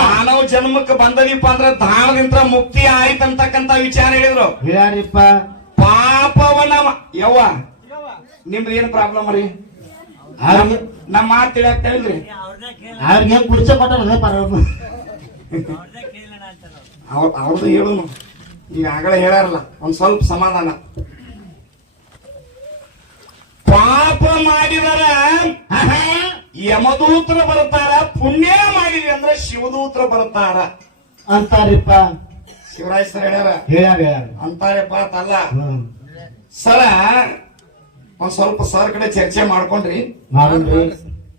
ಮಾನವ ಜನ್ಮಕ್ಕೆ ಬಂದದೀಪ ಅಂದ್ರ ದಾನದಿಂದ ಮುಕ್ತಿ ಆಯ್ತಂತಕ್ಕಂತ ವಿಚಾರ ಹೇಳಿದ್ರು. ಪಾಪವನ ಯವ್ವ ನಿಮ್ದು ಏನ್ ಪ್ರಾಬ್ಲಮ್ ರೀ? ಅವ್ರಿಗೆ ನಮ್ಮ ಮಾತು ತಿಳಿಯಾಕ್ತಾ ಇಲ್ರಿ ಅವ್ರದೇ ಕೇಳ ಅವ್ರಿಗೆ ಹೆಂಗ್ ಕುಡಿಸ ಕೊಟ್ಟಾರ ಅಂತಾರ ಅವ್ರು. ಅವ್ರ. ಅವ್ರದ್ದು ಹೇಳುನು ಈಗ ಆಗಲೇ ಹೇಳಾರಲ್ಲ ಒಂದ್ ಸ್ವಲ್ಪ ಸಮಾಧಾನ. ಪಾಪ ಮಾಡಿದರ ಯಮದೂತ್ರ ಬರುತ್ತಾರ ಪುಣ್ಯ ಮಾಡಿದ್ವಿ ಅಂದ್ರೆ ಶಿವದೂತ್ರ ಬರುತ್ತಾರ. ಅಂತಾರಿಪ್ಪ. ಶಿವರಾಜ್ ಸರ್ ಹೇಳ್ಯಾರ. ಹೇಳ್ಯಾರ ಅಂತಾರಿಪ್ಪ ಅಂತಲ್ಲ ಸರ ಒಂದ್ ಸ್ವಲ್ಪ ಸರ್ ಕಡೆ ಚರ್ಚೆ ಮಾಡ್ಕೊಂಡ್ರಿ.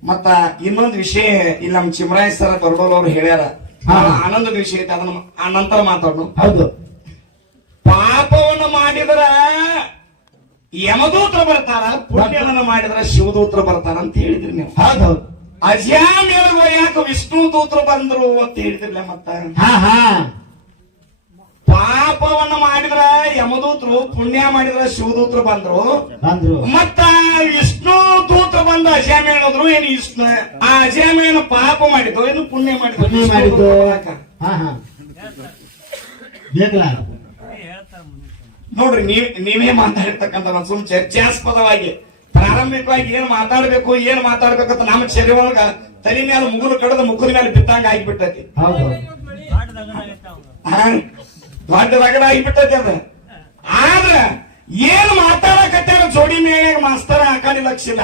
ಮತ್ತ ಇನ್ನೊಂದು ವಿಷಯ ಇಲ್ಲಿ ನಮ್ ಚಿಮರಾಯ ಸರ್ ದೊಡ್ಡೋಲ್ ಅವ್ರು ಹೇಳ್ಯಾರ. ಆನಂದದ ವಿಷಯ ಐತೆ ಅದನ್ನ ಆ ನಂತರ ಮಾತಾಡೋಣ ಹೌದು. ಪಾಪವನ್ನು ಮಾಡಿದ್ರ ಯಮದೂತ್ರ ಬರ್ತಾರ ಪುಣ್ಯವನ್ನು ಮಾಡಿದ್ರ ಶಿವದೂತ್ರ ಬರ್ತಾರ ಅಂತ ಹೇಳಿದ್ರಿ ನೀವು. ಹೌದು. ಅಜಾಮ್ಯರ್ಗೋ ಯಾಕೆ ವಿಷ್ಣು ದೂತ್ರ ಬಂದ್ರು ಅಂತ ಹೇಳಿದ್ರಲ್ಲ ಮತ್ತ? ಹಾ ಹಾ. ಪಾಪವನ್ನು ಮಾಡಿದ್ರ ಯಮದೂತರು ಪುಣ್ಯ ಮಾಡಿದ್ರ ಶಿವದೂತ್ರ ಬಂದ್ರು. ಬಂದ್ರು. ಮತ್ತ ವಿಷ್ಣು ದೂತ್ರ ಬಂದ ಅಜಾಮ್ಯ ಹೇಳಿದ್ರು ಏನು ವಿಷ್ಣು? ಆ ಅಜಾಮ್ಯನ ಪಾಪ ಮಾಡಿದ್ರು ಏನು ಪುಣ್ಯ ಮಾಡಿದ್ರು ಪುಣ್ಯ ಮಾಡಿದ್ದು. ಹಾ ಹಾ. ಬೇಕಲ್ಲ. ನೋಡ್ರಿ ನೀವ್ ನೀವೇ ಮಾತಾಡಿರ್ತಕ್ಕಂಥ ನಾನು ಸುಮ್ ಚರ್ಚಾಸ್ಪದವಾಗಿ ಪ್ರಾರಂಭಿಕವಾಗಿ ಏನ್ ಮಾತಾಡ್ಬೇಕು ಏನ್ ಮಾತಾಡ್ಬೇಕಂತ ನಮ್ಮ ಶರೀರ ಒಳಗ ತಲೆ ಮೇಲೆ ಮುಗುಲು ಕಡದ ಮುಗುಲ ಮೇಲೆ ಬಿತ್ತಂಗ ಆಗಿಬಿಟ್ಟೈತಿ. ಹೌದು. ದೊಡ್ಡ ರಗಡ ಆಗಿಬಿಟ್ಟೈತಿ ಅದ. ಆದ್ರ ಏನ್ ಮಾತಾಡಕತ್ತಾರ ಜೋಡಿ ಮೇಲೆ ಮಾಸ್ತರ ಹಾಕಾಲಿ ಲಕ್ಷ ಇಲ್ಲ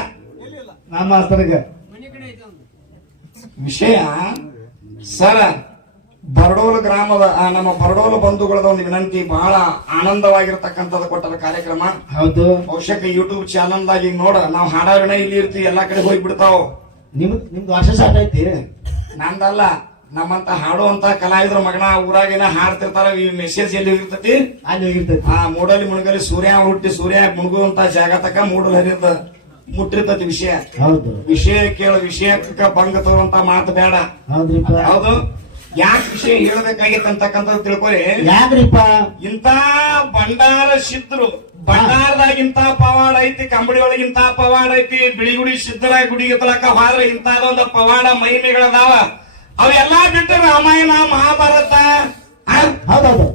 ನಾ ಮಾಸ್ತರ್ಗೆ ವಿಷಯ ಸರ ಬರಡೋಲು ಗ್ರಾಮದ ನಮ್ಮ ಬರಡೋಲು ಬಂಧುಗಳದ ಒಂದು ವಿನಂತಿ ಬಹಳ ಆನಂದವಾಗಿರ್ತಕ್ಕಂಥದ್ದು ಕೊಟ್ಟದ ಕಾರ್ಯಕ್ರಮ. ಹೌದು. ಬಹುಶಃ ಯೂಟ್ಯೂಬ್ ಚಾನಲ್ ದಾಗ ನೋಡ ನಾವು ಹಾಡಾರಣ ಇಲ್ಲಿ ಇರ್ತೀವಿ ಎಲ್ಲಾ ಕಡೆ ಹೋಗಿ ಬಿಡ್ತಾವ ನಿಮ್ ನಿಮ್ದು ವರ್ಷ ಸ್ಟಾರ್ಟ್ ಐತಿ. ನಂದಲ್ಲ. ನಮ್ಮಂತ ಹಾಡುವಂತ ಕಲಾವಿದ್ರ ಮಗನ ಊರಾಗಿನ ಹಾಡ್ತಿರ್ತಾರ ಈ ಮೆಸೇಜ್ ಎಲ್ಲಿ ಇರ್ತೈತಿ ಅಲ್ಲಿ ಹೋಗಿರ್ತೈತಿ. ಆ ಮೂಡಲಿ ಮುಣಗಲಿ ಸೂರ್ಯ ಹುಟ್ಟಿ ಸೂರ್ಯ ಮುಣಗುವಂತ ಜಾಗ ತಕ ಮೂಡಲ್ ಹರಿದ ಮುಟ್ಟಿರ್ತೈತಿ ವಿಷಯ. ವಿಷಯ ಕೇಳ ವಿಷಯಕ್ಕ ಭಂಗ ತರುವಂತ ಮಾತು ಬೇಡ. ಹೌದು. ಯಾಕೆ ವಿಷಯ ಹೇಳಬೇಕಾಗಿತ್ತು ಅಂತಕ್ಕಂಥದ್ದು ತಿಳ್ಕೊರಿ ಯಾಕ್ರಿಪ್ಪ? ಇಂತ ಭಂಡಾರ ಸಿದ್ರು. ಭಂಡಾರದಾಗ ಇಂತ ಪವಾಡ ಐತಿ ಕಂಬಳಿ ಒಳಗಿಂತ ಪವಾಡ ಐತಿ ಬಿಳಿಗುಡಿ ಸಿದ್ಧರ ಗುಡಿಗೆ ತಲಕ ಹೋದ್ರೆ ಇಂತಹದೊಂದು ಪವಾಡ ಮಹಿಮೆಗಳದಾವ. ಅವೆಲ್ಲಾ ಬಿಟ್ಟು ರಾಮಾಯಣ ಮಹಾಭಾರತ? ಹೌದೌದು.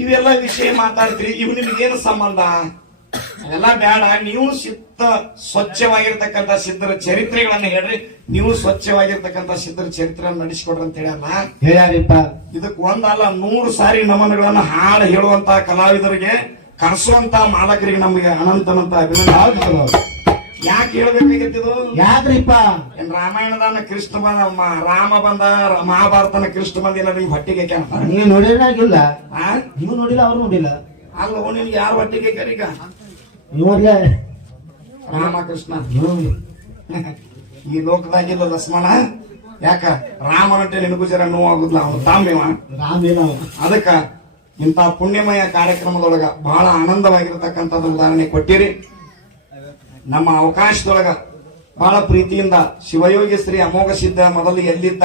ಇವೆಲ್ಲ ವಿಷಯ ಮಾತಾಡ್ತೀರಿ ಇವ್ ನಿಮ್ಗೇನು ಸಂಬಂಧ? ಅವೆಲ್ಲ ಬೇಡ ನೀವು ಸಿದ್ಧ ಸ್ವಚ್ಛವಾಗಿರ್ತಕ್ಕಂಥ ಸಿದ್ಧರ ಚರಿತ್ರೆಗಳನ್ನ ಹೇಳ್ರಿ. ನೀವು ಸ್ವಚ್ಛವಾಗಿರ್ತಕ್ಕಂಥ ಸಿದ್ಧರ ಚರಿತ್ರೆಯನ್ನು ನಡೆಸಿಕೊಡ್ರಿ ಅಂತ ಹೇಳಲ್ಲ ಹೇಳ್ಯಾರಿಪ್ಪ. ಇದಕ್ ಒಂದಲ್ಲ ನೂರು ಸಾರಿ ನಮನಗಳನ್ನ ಹಾಡು ಹೇಳುವಂತ ಕಲಾವಿದರಿಗೆ ಕರೆಸುವಂತ ಮಾಲಕರಿಗೆ ನಮಗೆ ಅನಂತನಂತ ಅಭಿನಂದನೆ. ಯಾಕೆ ಹೇಳ್ಬೇಕಾಗಿತ್ತಿದು? ಯಾಕ್ರಿಪ್ಪ ಏನ್ ರಾಮಾಯಣದಾನ ಕೃಷ್ಣ ಬಂದ ರಾಮ ಬಂದ ಮಹಾಭಾರತನ ಕೃಷ್ಣ ಬಂದ ಇಲ್ಲ ನೀವು ಹೊಟ್ಟಿಗೆ ಕೇಳ್ತಾರ ನೀವು ನೋಡಿರಾಗಿಲ್ಲ ಆ? ನೀವು ನೋಡಿಲ್ಲ ಅವ್ರು ನೋಡಿಲ್ಲ. ಅಲ್ಲ ನಿಮ್ಗೆ ಯಾರು ಹೊಟ್ಟಿಗೆ ಕರೀಗ ನೋಡ್ಲೆ ರಾಮ ಕೃಷ್ಣ ನೀವು ಈ ಲೋಕದಾಗಿಲ್ಲ ಲಕ್ಷ್ಮಣ. ಯಾಕ? ರಾಮನಟ್ಟೆ ನಿನಗೂ ಜರ ನೋವಾಗುದಿಲ್ಲ ಅವನು ತಾಮ್ಯವ. ರಾಮೇನ ಅದಕ್ಕ ಇಂಥ ಪುಣ್ಯಮಯ ಕಾರ್ಯಕ್ರಮದೊಳಗ ಬಹಳ ಆನಂದವಾಗಿರತಕ್ಕಂಥದ್ದು ಉದಾಹರಣೆ ಕೊಟ್ಟಿರಿ. ನಮ್ಮ ಅವಕಾಶದೊಳಗ ಬಹಳ ಪ್ರೀತಿಯಿಂದ ಶಿವಯೋಗಿ ಶ್ರೀ ಅಮೋಘ ಸಿದ್ಧ ಮೊದಲು ಎಲ್ಲಿದ್ದ,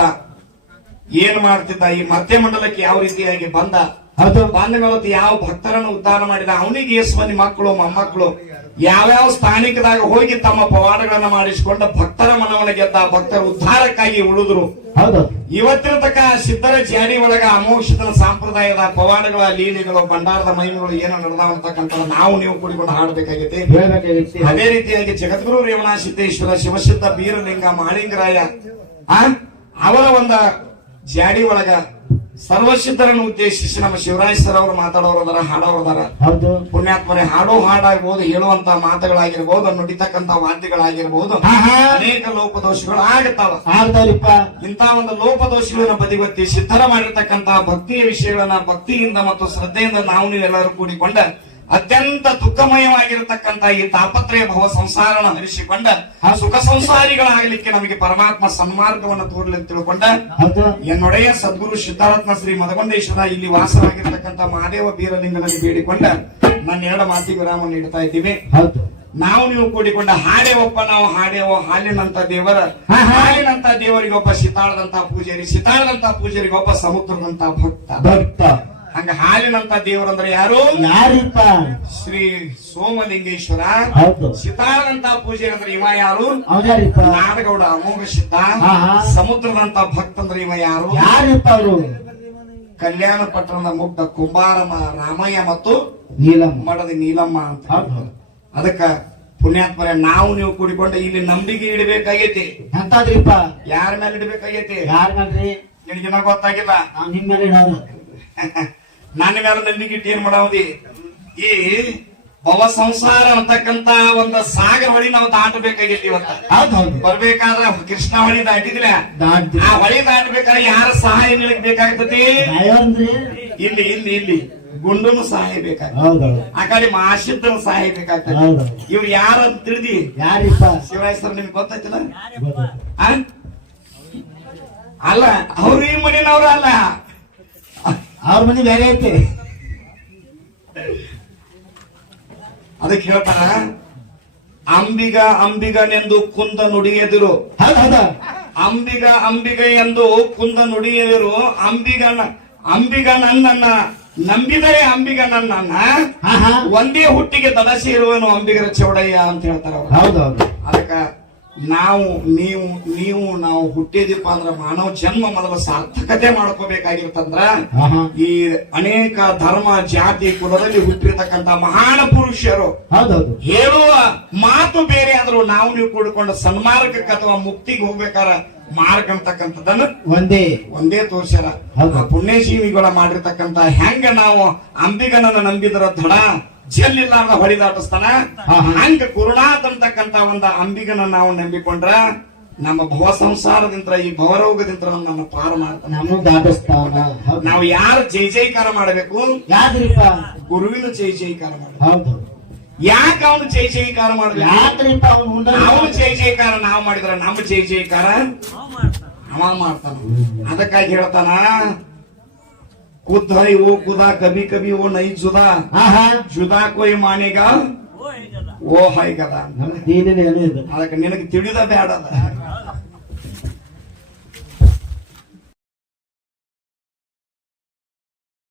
ಏನ್ ಮಾಡ್ತಿದ್ದ, ಈ ಮಧ್ಯ ಮಂಡಲಕ್ಕೆ ಯಾವ ರೀತಿಯಾಗಿ ಬಂದ ಹೌದು ಬಂದ ಮೇಲೆ ಯಾವ ಭಕ್ತರನ್ನು ಉದ್ಧಾರ ಮಾಡಿದ? ಅವನಿಗೆ ಎಷ್ಟು ಮಂದಿ ಮಕ್ಕಳು ಮೊಮ್ಮಕ್ಕಳು ಯಾವ್ಯಾವ ಸ್ಥಾನಿಕದಾಗ ಹೋಗಿ ತಮ್ಮ ಪವಾಡಗಳನ್ನ ಮಾಡಿಸಿಕೊಂಡ ಭಕ್ತರ ಮನವನ್ನ ಗೆದ್ದ ಭಕ್ತರ ಉದ್ಧಾರಕ್ಕಾಗಿ ಉಳಿದ್ರು. ಇವತ್ತಿನ ತಕ ಸಿದ್ಧರ ಜಾಡಿ ಒಳಗ ಅಮೋಕ್ಷದ ಸಂಪ್ರದಾಯದ ಪವಾಡಗಳ ಲೀಲೆಗಳು ಭಂಡಾರದ ಮಹಿಮೆಗಳು ಏನೋ ನಡೆದಾವ ಅಂತಕ್ಕಂಥ ನಾವು ನೀವು ಕೂಡಿಕೊಂಡು ಹಾಡಬೇಕಾಗೈತಿ. ಅದೇ ರೀತಿಯಾಗಿ ಜಗದ್ಗುರು ರೇವಣ ಸಿದ್ದೇಶ್ವರ ಶಿವಸಿದ್ಧ ಬೀರಲಿಂಗ ಮಾಳಿಂಗರಾಯ ಆ ಅವರ ಒಂದ ಜಾಡಿ ಒಳಗ ಸರ್ವಸಿದ್ಧರನ್ನು ಉದ್ದೇಶಿಸಿ ನಮ್ಮ ಶಿವರಾಜ್ ಸರ್ ಅವರು ಮಾತಾಡೋರದಾರ ಹಾಡೋರದಾರ ಹೌದು. ಪುಣ್ಯಾತ್ಮರೇ ಹಾಡೋ ಹಾಡಾಗಿರ್ಬೋದು ಹೇಳುವಂತ ಮಾತುಗಳಾಗಿರ್ಬೋದು ನುಡಿತಕ್ಕಂತ ವಾದ್ಯಗಳಾಗಿರ್ಬೋದು ಅನೇಕ ಲೋಪದೋಷಗಳು ಆಗತ್ತಾವ ಆಗ್ತಾವ್ರಿಪ್ಪ. ಇಂತ ಒಂದು ಲೋಪದೋಷಗಳನ್ನ ಬದಿಗೊತ್ತಿ ಸಿದ್ಧರ ಮಾಡಿರ್ತಕ್ಕಂತಹ ಭಕ್ತಿಯ ವಿಷಯಗಳನ್ನ ಭಕ್ತಿಯಿಂದ ಮತ್ತು ಶ್ರದ್ಧೆಯಿಂದ ನಾವು ನೀವೆಲ್ಲರೂ ಕೂಡಿಕೊಂಡ ಅತ್ಯಂತ ದುಃಖಮಯವಾಗಿರತಕ್ಕಂತಹ ಈ ತಾಪತ್ರಯ ಭವ ಸಂಸಾರನ ಹರಿಸಿಕೊಂಡ ಆ ಸುಖ ಸಂಸಾರಿಗಳಾಗಲಿಕ್ಕೆ ನಮಗೆ ಪರಮಾತ್ಮ ಸನ್ಮಾರ್ಗವನ್ನು ತೋರಲಿ ಅಂತ ತಿಳ್ಕೊಂಡ ಎನ್ನೊಡೆಯ ಸದ್ಗುರು ಸಿದ್ಧಾರತ್ನ ಶ್ರೀ ಮದಗೊಂಡೇಶ್ವರ ಇಲ್ಲಿ ವಾಸವಾಗಿರ್ತಕ್ಕಂಥ ಮಹಾದೇವ ಬೀರಲಿಂಗನಲ್ಲಿ ಬೇಡಿಕೊಂಡ ನನ್ನ ಎರಡು ಮಾತಿ ವಿರಾಮ ನೀಡ್ತಾ ಇದ್ದೀವಿ. ನಾವು ನೀವು ಕೂಡಿಕೊಂಡ ಹಾಡೇವಪ್ಪ ನಾವು ಹಾಡೇವೋ ಹಾಲಿನಂತ ದೇವರ. ಹಾಲಿನಂತ ದೇವರಿಗೊಬ್ಬ ಸಿತಾಳದಂತ ಪೂಜಾರಿ ಸಿತಾಳದಂತ ಪೂಜಾರಿ ಒಬ್ಬ ಸಮುದ್ರದಂತ ಭಕ್ತ. ಭಕ್ತ. ಹಂಗ ಹಾಲಿನಂತ ದೇವರಂದ್ರೆ ಯಾರು? ಯಾರಿಪ್ಪ? ಶ್ರೀ ಸೋಮಲಿಂಗೇಶ್ವರ. ಸಿತಾರನಂತ ಪೂಜೆ ಅಂದ್ರೆ ಇವ ಯಾರು? ನಾಡಗೌಡ ಅಮೋಘ ಸಿದ್ಧ. ಸಮುದ್ರದಂತ ಭಕ್ತ ಅಂದ್ರೆ ಇವ ಯಾರು? ಯಾರಿಪ್ಪ ಅವರು? ಕಲ್ಯಾಣ ಪಟ್ಟಣದ ಮುಗ್ಧ ಕುಂಬಾರಮ್ಮ ರಾಮಯ್ಯ ಮತ್ತು ನೀಲಮ್ಮ. ಮಡದ ನೀಲಮ್ಮ ಅಂತ. ಅದಕ್ಕ ಪುಣ್ಯಾತ್ಮರ ನಾವು ನೀವು ಕೂಡಿಕೊಂಡ ಇಲ್ಲಿ ನಂಬಿಕೆ ಇಡಬೇಕಾಗೈತಿ. ಎಂತಾದ್ರಿಪ್ಪ? ಯಾರ ಮೇಲೆ ಇಡಬೇಕಾಗೈತಿ? ಯಾರ ಮೇಲೆ ನಿನಗಿನ ಗೊತ್ತಾಗಿಲ್ಲ. ನಾವ್ ನಿಮ್ ಮೇಲೆ ನನ್ನ ಮೇಲೆ ನಂಬಿಕೆ ಏನ್ ಮಾಡಾವದಿ? ಈ ಭವ ಸಂಸಾರ ಅಂತಕ್ಕಂತ ಒಂದು ಸಾಗರ ಹೊಳಿ ನಾವು ದಾಟಬೇಕಾಗಿತ್ತು ಇವತ್ತ. ಬರ್ಬೇಕಾದ್ರೆ ಕೃಷ್ಣ ಹೊಳಿ ದಾಟಿದಿಲ್ಲ ದಾಟ್ರಿ ಆ ಹೊಳಿ ದಾಟಬೇಕಾದ್ರೆ ಯಾರ ಸಹಾಯ ನಿಲಕ್ ಬೇಕಾಗ್ತತಿ? ಇಲ್ಲಿ ಇಲ್ಲಿ ಇಲ್ಲಿ. ಗುಂಡನು ಸಹಾಯ ಬೇಕಾಗ್ತದೆ. ಆ ಕಡೆ ಮಾಸಿದ್ದನ ಸಹಾಯ ಬೇಕಾಗ್ತದೆ. ಇವ್ರು ಯಾರ ಅಂತ ತಿಳಿದಿ? ಯಾರಿಪ್ಪ? ಶಿವರಾಜ್ ಸರ್ ನಿಮ್ಗೆ ಗೊತ್ತಾಯ್ತಿಲ್ಲ? ಅಲ್ಲ ಅವ್ರು ಈ ಮನೆಯವ್ರ ಅಲ್ಲ. ಅವ್ರ ಮನೆ ಬೇರೆ ಐತಿ. ಅದಕ್ಕೆ ಹೇಳ್ತಾರ ಅಂಬಿಗ ಅಂಬಿಗನೆಂದು ಕುಂದ ನುಡಿಯದಿರು. ಅಂಬಿಗ ಅಂಬಿಗ ಎಂದು ಕುಂದ ನುಡಿಯದಿರು. ಅಂಬಿಗನ ಅಂಬಿಗ ನನ್ನನ್ನ ನಂಬಿದರೆ ಅಂಬಿಗ ನನ್ನನ್ನ ಹಾ ಹಾ ಒಂದೇ ಹುಟ್ಟಿಗೆ ದದಸಿ ಇರುವನು ಅಂಬಿಗರ ಚೌಡಯ್ಯ ಅಂತ ಹೇಳ್ತಾರ ಹೌದೌದು ಹೌದು ಹೌದು. ಅದಕ್ಕ ನಾವು ನೀವು ನೀವು ನಾವು ಹುಟ್ಟಿದೀಪ ಅಂದ್ರ ಮಾನವ ಜನ್ಮ ಮೊದಲ ಸಾರ್ಥಕತೆ ಮಾಡ್ಕೋಬೇಕಾಗಿರ್ತಂದ್ರ ಈ ಅನೇಕ ಧರ್ಮ ಜಾತಿ ಕುಲದಲ್ಲಿ ಹುಟ್ಟಿರ್ತಕ್ಕಂತ ಮಹಾನ್ ಪುರುಷರು ಹೇಳುವ ಮಾತು ಬೇರೆ ಆದ್ರೂ ನಾವು ನೀವು ಕೂಡಿಕೊಂಡು ಸನ್ಮಾರ್ಗಕ್ಕೆ ಅಥವಾ ಮುಕ್ತಿಗೆ ಹೋಗ್ಬೇಕಾರ ಮಾರ್ಗ ಅಂತಕ್ಕಂಥದ್ದನ್ನ ಒಂದೇ. ಒಂದೇ ತೋರ್ಸ್ಯಾರ. ಪುಣ್ಯಶೀವಿಗಳ ಮಾಡಿರ್ತಕ್ಕಂತ ಹೆಂಗ ನಾವು ಅಂಬಿಗನನ್ನ ನಂಬಿದ್ರ ದೃಢ ಜಲ್ಲಿಲ್ಲಾರ್ದ ಹೊಳಿದಾಟಿಸ್ತಾನ? ಹಾ, ಹಾ. ಹಂಗ ಗುರುನಾಥ್ ಅಂತಕ್ಕಂತ ಒಂದು ಅಂಬಿಗನ ನಾವು ನಂಬಿಕೊಂಡ್ರ ನಮ್ಮ ಭವ ಸಂಸಾರದಿಂದ ಈ ಭವರೋಗದಿಂದ ನಮ್ಮ ಪಾರ ಮಾಡ್ತಾನ. ದಾಟಿಸ್ತಾನ. ನಾವು ಯಾರು ಜೈ ಜೈಕಾರ ಮಾಡಬೇಕು? ಗುರುವಿನ ಜೈ ಜೈಕಾರ ಮಾಡಬೇಕು. ಯಾಕೆ ಅವನು ಜೈ ಜೈಕಾರ ಮಾಡಿದ್ರೆ ಅವನು ಅವನು ಜೈ ಜೈಕಾರ ನಾವು ಮಾಡಿದ್ರ ನಮ್ಮ ಜೈ ಜೈಕಾರ? ಮಾಡ್ತಾನ. ಅದಕ್ಕಾಗಿ ಹೇಳ್ತಾನ ಕುದ್ದ ಓ ಕುದಾ ಕಬಿ ಕಬಿ ಓ ನೈ ಜುದಾ. ಜುದಾ ಕೊಯ್ ಮಾನಿಗ ಓ ಹೈಗದ. ಅದಕ್ಕೆ ನಿನಗೆ ತಿಳಿದ ಬೇಡ